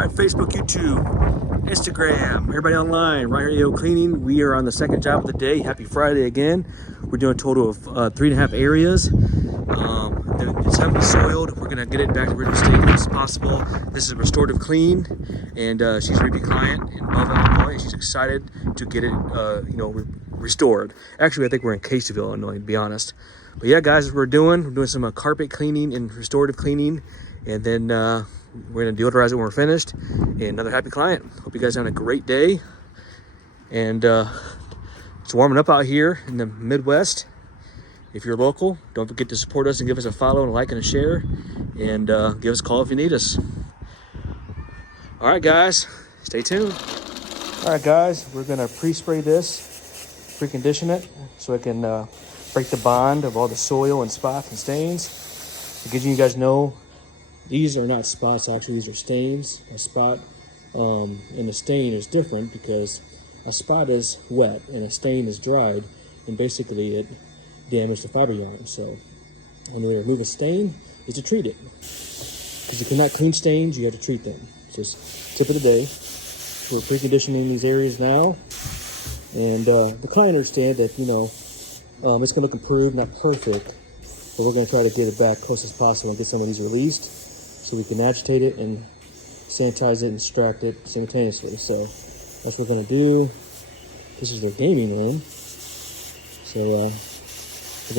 right, Facebook, YouTube, Instagram, everybody online, right here, 𝐬𝐿_cleaning. We are on the second job of the day. Happy Friday again. We're doing a total of 3.5 areas. It's heavily soiled. We're gonna get it back to original state as fast as possible. This is a restorative clean, and she's a repeat client in Belleville, Illinois, and she's excited to get it, restored. Actually, I think we're in 𝐾𝐨𝐧'𝐭, Illinois, to be honest. But yeah, guys, we're doing some carpet cleaning and restorative cleaning, and then we're gonna deodorize it when we're finished. And another happy client. Hope you guys are having a great day. And it's warming up out here in the Midwest. If you're local, don't forget to support us and give us a follow and a like and a share. And give us a call if you need us. All right, guys, stay tuned. All right, guys, we're gonna pre-spray this, pre-condition it, so it can break the bond of all the soil and spots and stains. Because you guys know, these are not spots, actually, these are stains. A spot and a stain is different because a spot is wet and a stain is dried, and basically it damaged the fiber yarn. So when we remove a stain, is to treat it. Because you cannot clean stains, you have to treat them. Just tip of the day. We're preconditioning these areas now. And the client understands that, it's gonna look improved, not perfect, but we're gonna try to get it back close as possible and get some of these released so we can agitate it and sanitize it and extract it simultaneously. So that's what we're gonna do. This is their gaming room. So again,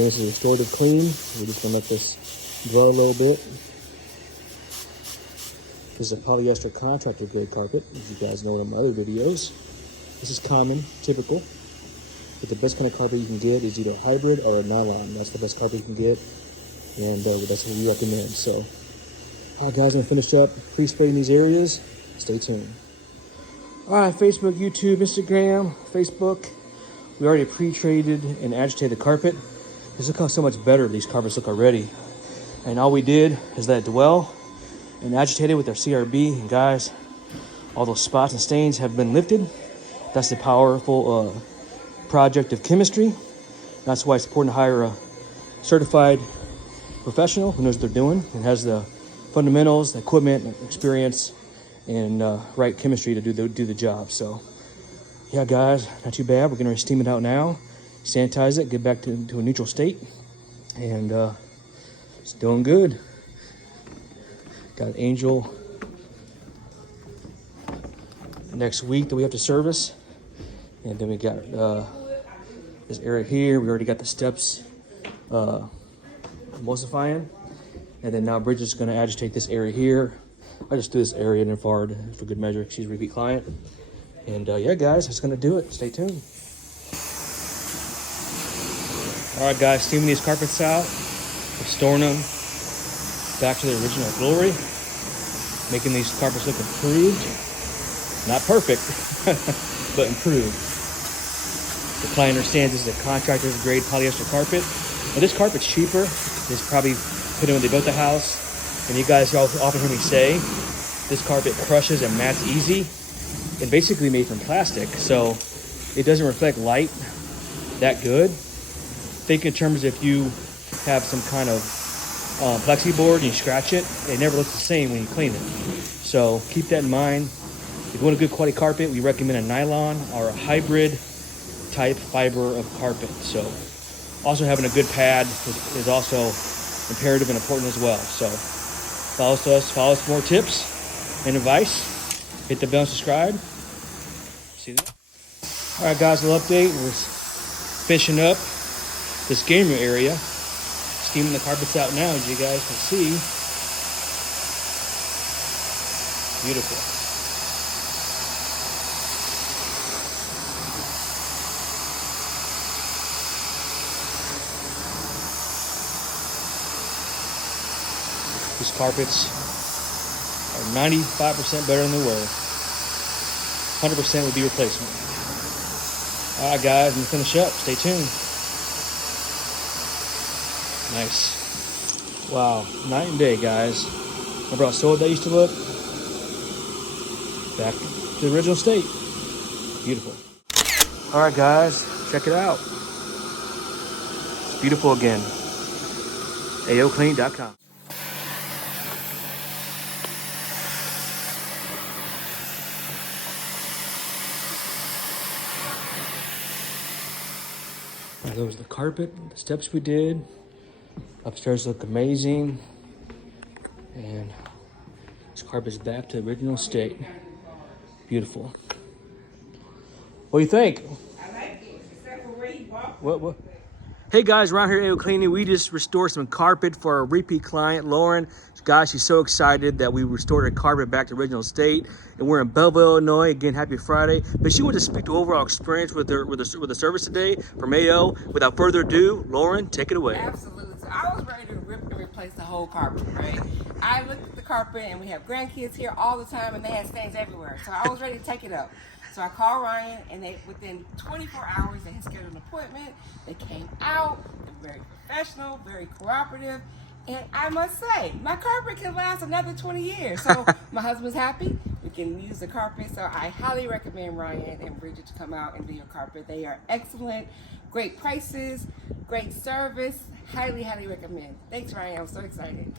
this is a restorative clean. We're just gonna let this dwell a little bit. This is a polyester contractor grade carpet, as you guys know in my other videos. This is common, typical. But the best kind of carpet you can get is either a hybrid or a nylon. That's the best carpet you can get, and that's what we recommend. So, all right, guys, I'm gonna finish up pre-spraying these areas. Stay tuned. All right, Facebook, YouTube, Instagram, Facebook. We already pre-treated and agitated the carpet. Just look how so much better these carpets look already. And all we did is let it dwell and agitate it with our CRB. And guys, all those spots and stains have been lifted. That's the powerful project of chemistry. That's why it's important to hire a certified professional who knows what they're doing and has the fundamentals, the equipment, experience, and right chemistry to do the job. So yeah, guys, not too bad. We're gonna steam it out now, sanitize it, get back to a neutral state, and it's doing good. Got Angel next week that we have to service, and then we got this area here. We already got the steps emulsifying, and then now Bridget's going to agitate this area here. I just threw this area in forward for good measure. She's a repeat client, and yeah, guys, that's going to do it. Stay tuned. All right, guys, steaming these carpets out, restoring them back to their original glory, making these carpets look improved. Not perfect, but improved. The client understands this is a contractor's grade polyester carpet. Now, this carpet's cheaper. This probably put in when they built the house. And you guys often hear me say, this carpet crushes and mats easy, and basically made from plastic. So it doesn't reflect light that good. Think in terms if you have some kind of plexi board and you scratch it, it never looks the same when you clean it. So keep that in mind. If you want a good quality carpet, we recommend a nylon or a hybrid type fiber of carpet. So also having a good pad is also imperative and important as well. So follow us for more tips and advice. Hit the bell and subscribe. See you then. All right, guys, a little update. We're finishing up this game room area, steaming the carpets out now, as you guys can see. Beautiful. These carpets are 95% better than they were. 100% would be replacement. All right, guys, I'm gonna finish up. Stay tuned. Nice. Wow, night and day, guys. Remember how soiled that used to look? Back to the original state. Beautiful. All right, guys, check it out. It's beautiful again. AOCleaning.com. There goes the carpet, the steps we did. Upstairs look amazing. And this carpet's back to the original state. Beautiful. What do you think? I like it, except for where you walk. What? Hey guys, around here at AOCleaning, we just restored some carpet for our repeat client, Lauren. Guys, she's so excited that we restored her carpet back to original state. And we're in Belleville, Illinois. Again, happy Friday. But she wanted to speak to overall experience with the service today from AO. Without further ado, Lauren, take it away. Absolutely. So I was ready to rip and replace the whole carpet, right? I looked at the carpet and we have grandkids here all the time and they had stains everywhere. So I was ready to take it up. So I called Ryan and within 24 hours they had scheduled an appointment. They came out, they're very professional, very cooperative. And I must say, my carpet can last another 20 years. So my husband's happy. We can use the carpet. So I highly recommend Ryan and Bridget to come out and do your carpet. They are excellent, great prices, great service. Highly, highly recommend. Thanks, Ryan. I'm so excited.